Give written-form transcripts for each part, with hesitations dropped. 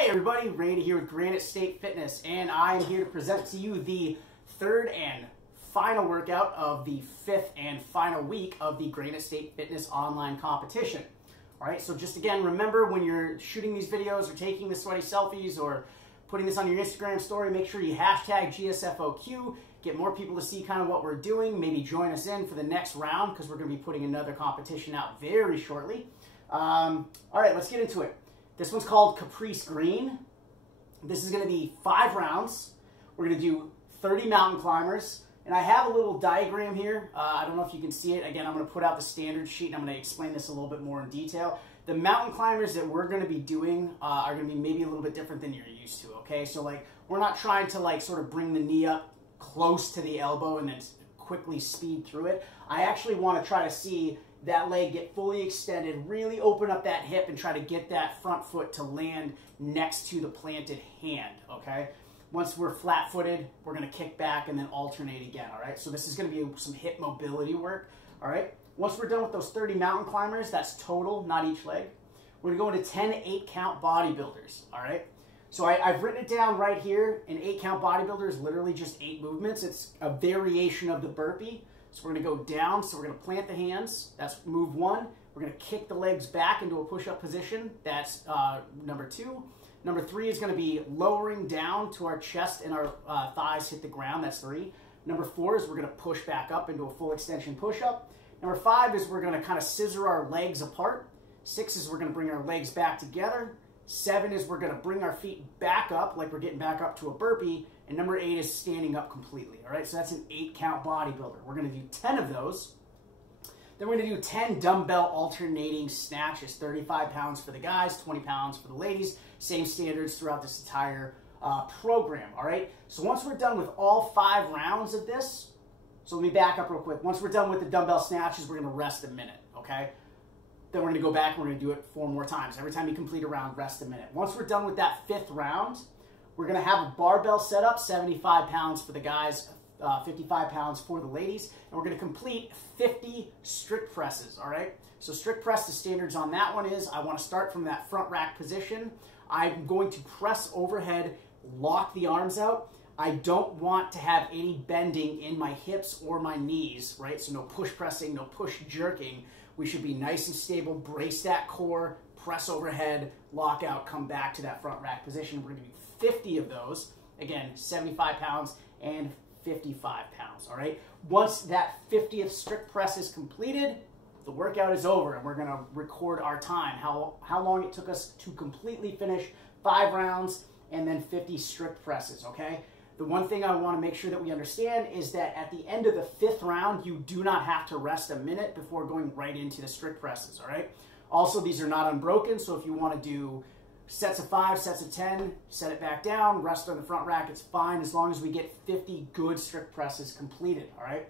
Hey everybody, Randy here with Granite State Fitness, and I am here to present to you the third and final workout of the fifth and final week of the Granite State Fitness online competition. Alright, so just again, remember when you're shooting these videos or taking the sweaty selfies or putting this on your Instagram story, make sure you hashtag GSFOQ, get more people to see kind of what we're doing, maybe join us in for the next round because we're going to be putting another competition out very shortly. Alright, let's get into it. This one's called Caprice Green. This is going to be 5 rounds. We're going to do 30 mountain climbers. And I have a little diagram here. I don't know if you can see it. Again, I'm going to put out the standard sheet and I'm going to explain this a little bit more in detail. The mountain climbers that we're going to be doing are going to be maybe a little bit different than you're used to, okay? So like, we're not trying to like sort of bring the knee up close to the elbow and then quickly speed through it. I actually want to try to see that leg get fully extended, really open up that hip and try to get that front foot to land next to the planted hand, okay? Once we're flat-footed, we're going to kick back and then alternate again, all right? So this is going to be some hip mobility work, all right? Once we're done with those 30 mountain climbers, that's total, not each leg. We're going to go into 10 8-count bodybuilders, all right? So I've written it down right here. An 8-count bodybuilder is literally just 8 movements. It's a variation of the burpee. So we're going to go down, so we're going to plant the hands. That's move 1. We're going to kick the legs back into a push-up position. That's number 2. Number 3 is going to be lowering down to our chest and our thighs hit the ground. That's 3. Number 4 is we're going to push back up into a full extension push-up. Number 5 is we're going to kind of scissor our legs apart. 6 is we're going to bring our legs back together. 7 is we're going to bring our feet back up like we're getting back up to a burpee. And number 8 is standing up completely. All right, so that's an 8-count bodybuilder. We're going to do 10 of those. Then we're going to do 10 dumbbell alternating snatches, 35 pounds for the guys, 20 pounds for the ladies. Same standards throughout this entire program, all right? So once we're done with all 5 rounds of this, so let me back up real quick. Once we're done with the dumbbell snatches, we're going to rest a minute, okay? Then we're going to go back and we're going to do it 4 more times. Every time you complete a round, rest a minute. Once we're done with that 5th round, we're going to have a barbell setup, 75 pounds for the guys, 55 pounds for the ladies, and we're going to complete 50 strict presses, all right? So strict press, the standards on that one is I want to start from that front rack position. I'm going to press overhead, lock the arms out. I don't want to have any bending in my hips or my knees, right? So no push pressing, no push jerking. We should be nice and stable, brace that core, press overhead, lock out, come back to that front rack position. We're going to do 50 of those. Again, 75 pounds and 55 pounds, all right? Once that 50th strict press is completed, the workout is over and we're going to record our time, how long it took us to completely finish 5 rounds and then 50 strict presses, okay? The one thing I want to make sure that we understand is that at the end of the 5th round, you do not have to rest a minute before going right into the strict presses, all right? Also, these are not unbroken, so if you want to do sets of 5, sets of 10, set it back down, rest on the front rack, it's fine as long as we get 50 good strict presses completed, all right?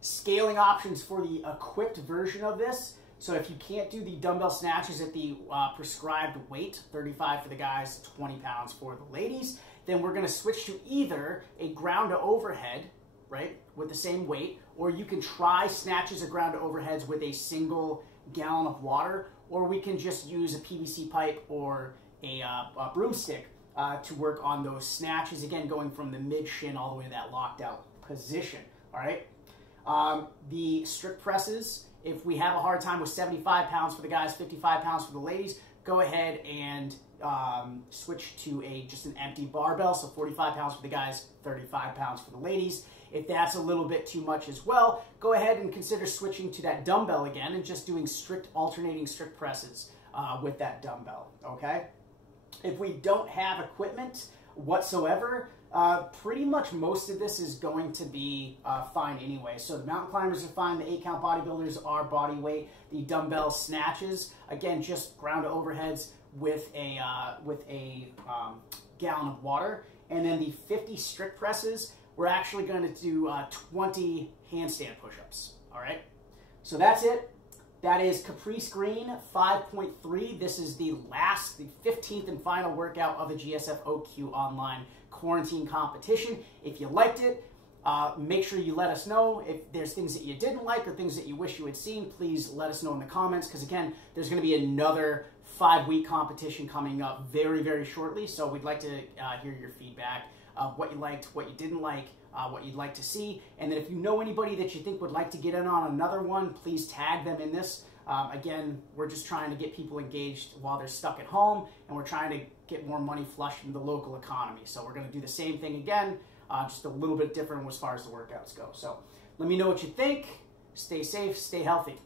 Scaling options for the equipped version of this. So if you can't do the dumbbell snatches at the prescribed weight, 35 for the guys, 20 pounds for the ladies, then we're going to switch to either a ground to overhead, right, with the same weight, or you can try snatches of ground to overheads with a single gallon of water, or we can just use a PVC pipe or a broomstick to work on those snatches, again, going from the mid-shin all the way to that locked out position, all right? The strict presses, if we have a hard time with 75 pounds for the guys, 55 pounds for the ladies, go ahead and switch to just an empty barbell, so 45 pounds for the guys, 35 pounds for the ladies. If that's a little bit too much as well, go ahead and consider switching to that dumbbell again and just doing alternating strict presses with that dumbbell, okay? If we don't have equipment whatsoever, pretty much most of this is going to be fine anyway. So the mountain climbers are fine, the 8-count bodybuilders are body weight, the dumbbell snatches, again, just ground to overheads with a gallon of water. And then the 50 strict presses, we're actually going to do 20 handstand push-ups, all right? So that's it. That is Caprice Green 5.3. This is the 15th and final workout of the GSFOQ online quarantine competition. If you liked it, Make sure you let us know if there's things that you didn't like or things that you wish you had seen. Please let us know in the comments, because again, there's going to be another 5-week competition coming up very, very shortly. So we'd like to hear your feedback of what you liked, what you didn't like, what you'd like to see. And then if you know anybody that you think would like to get in on another one, please tag them in this. Again, we're just trying to get people engaged while they're stuck at home, and we're trying to get more money flushed into the local economy. So we're going to do the same thing again, just a little bit different as far as the workouts go. So let me know what you think. Stay safe, stay healthy.